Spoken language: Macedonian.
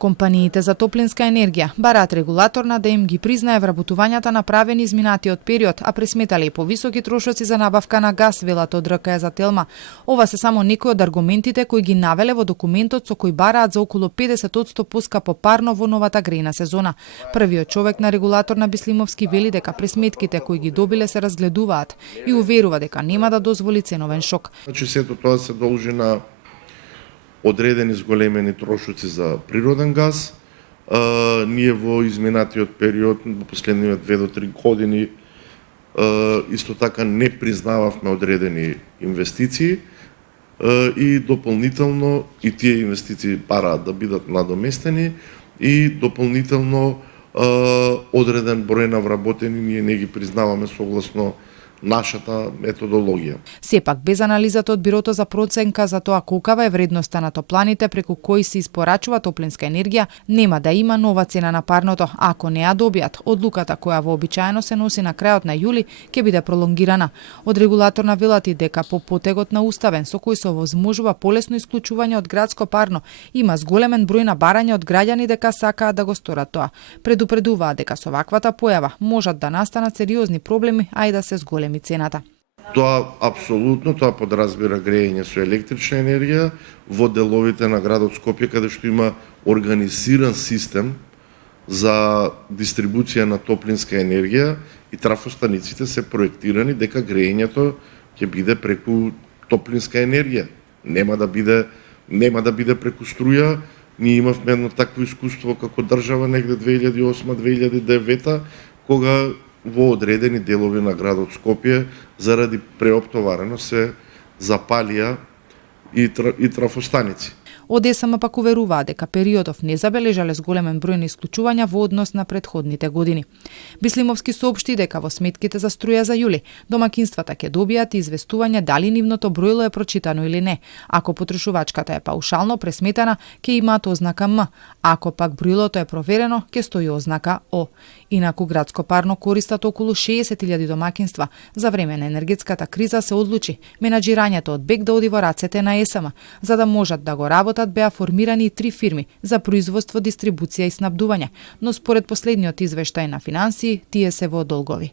Компаниите за топлинска енергија бараат регулаторна да им ги признае вработувањата направени изминатиот период, а пресметале и повисоки трошоци за набавка на газ, велат од РКЕ за Телма. Ова се само некои од аргументите кои ги навеле во документот со кој бараат за околу 50% поскапо парно во новата грејна сезона. Првиот човек на регулатор на Бислимовски вели дека пресметките кои ги добиле се разгледуваат и уверува дека нема да дозволи ценовен шок. Значи сето тоа се должи на одредени зголемени трошоци за природен газ. Ние во изминатиот период, во последниве 2 до 3 години, исто така не признававме одредени инвестиции и дополнително и тие инвестиции бараат да бидат надоместени и дополнително одреден број на вработени ние не ги признаваме согласно нашата методологија. Сепак, без анализата од Бирото за проценка за тоа колкава е вредноста на топланите преку кои се испорачува топлинска енергија, нема да има нова цена на парното, ако не ја добијат. Одлуката која вообичаено се носи на крајот на јули ќе биде пролонгирана. Од регулаторна велат и дека по потегот на уставен со кој се овозможува полесно исклучување од градско парно, има зголемен број на барања од граѓани дека сакаат да го сторат тоа. Предупредуваат дека со ваквата појава можат да настанат сериозни проблеми, а и да се зголеми цената. Тоа апсолутно, тоа подразбира грејење со електрична енергија во деловите на градот Скопје каде што има организиран систем за дистрибуција на топлинска енергија и трафостаниците се проектирани дека грејењето ќе биде преку топлинска енергија. Нема да биде преку струја. Ние имавме едно такво искуство како држава негде 2008-2009 кога во одредени делови на градот Скопје заради преоптовареност се запалија и трафостаници. Од ЕСМ пак уверуваа дека периодов не забележале зголемен број на исклучувања во однос на претходните години. Бислимовски соопшти дека во сметките за струја за јули домакинствата ќе добијат известување дали нивното броило е прочитано или не. Ако потрошувачката е паушално пресметана, ќе имаат ознака М, ако пак броилото е проверено, ќе стои ознака О. Инаку градско парно користат околу 60.000 домакинства. За време на енергетската криза се одлучи менаџирањето од БЕК да оди во рацете на ЕСМ, за да можат да го работат беа формирани и 3 фирми за производство, дистрибуција и снабдување, но според последниот извештај на финансии, тие се во долгови.